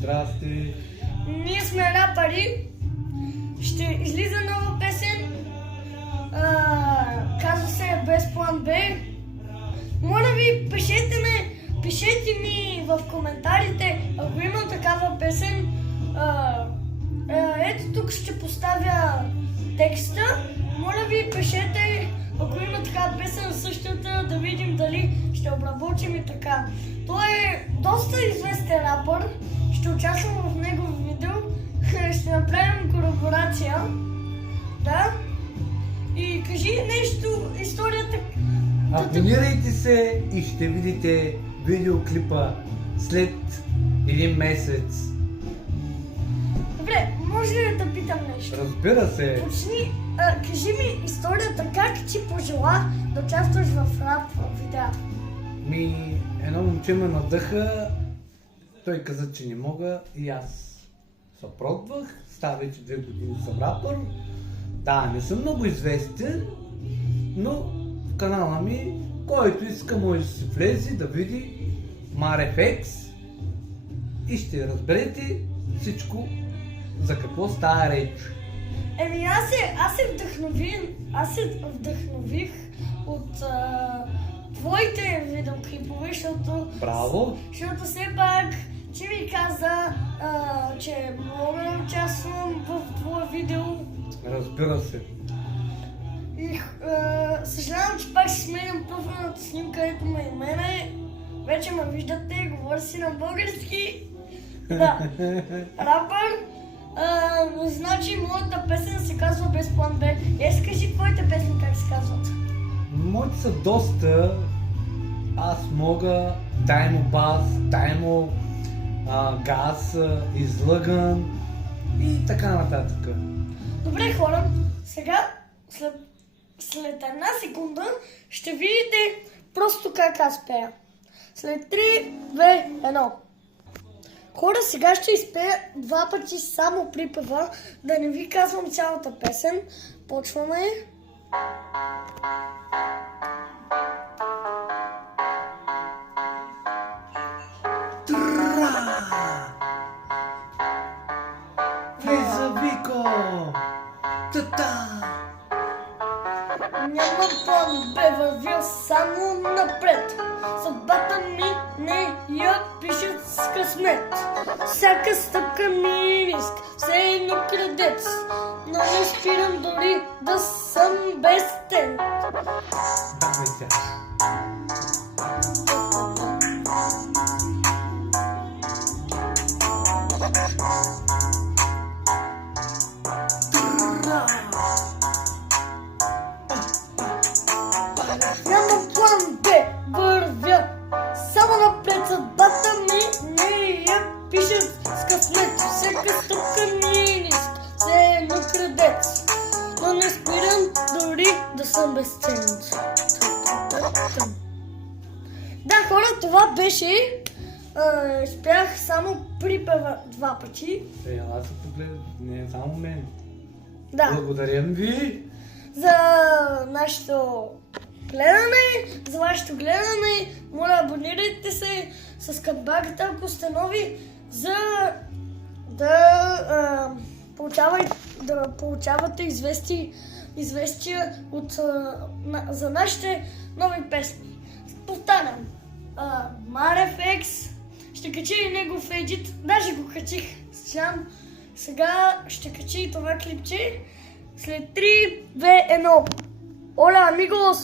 Здрасти! Ние сме рапъри. Ще излиза нова песен. Казва се Без план Б. Моля ви, пишете ми в коментарите, ако има такава песен. Ето тук ще поставя текста. Моля ви, пишете, ако има такава песен, същата, да видим дали ще обработим и така. Той е доста известен рапър. Ще участвам в негово видео. Ще направим колаборация. Да. И кажи нещо, историята. Абонирайте се и ще видите видеоклипа след един месец. Добре, може ли да питам нещо? Разбира се. Почни, кажи ми историята, как ти пожела да участваш в рап видеа? Едно момче ме надъха, той каза, че не мога и аз се пробвах, става вече 2 години съм рапър. Да, не съм много известен, но в канала ми, който иска може да си влезе да види MarFX и ще разберете всичко за какво става реч. Аз се вдъхнових от твоите видеоклипове, Браво! защото все пак ти ми каза, че мога да участвам в твое видео. Разбира се. И съжалявам, че пак ще сменям профилната снимка, където ме и мене. Вече ме виждате, говоря си на български. Да, рапър. Значи моята песен се казва Без план Б. Кажи твоите песни как се казват. Моите са доста. Аз мога, дай му бас, дай му газ, излъган и така нататък. Добре хора, сега след една секунда ще видите просто как аз пея. След 3, 2, 1. Хора, сега ще изпея 2 пъти само припева, да не ви казвам цялата песен. Почваме. Влиза Вико! Та-та! Няма план Б, вървя само напред. Съдбата ми не я пишат с късмет. Всяка стъпка ми е риск, все едно крадец. Но не спирам дори да съм без тен. Давай сега! Няма план Б, вървя само напред. Съдбата ми не я пишат с късмет. Всяка стъпка ми е риск, все едно крадец. Но не спирам дори да съм безценен. Да, хора, това беше. Спях само припева 2 пъти. Аз се погледам, не е само мен. Да. Благодарим ви! За нашето гледане, за вашето гледане. Моля, абонирайте се с камбанката, ако сте нови, за да получавате известия за нашите нови песни. Повтарям, MarFX ще качи и негов едит, даже го качих. Сега ще качи и това клипче. След 3, 2, 1. Hola amigos,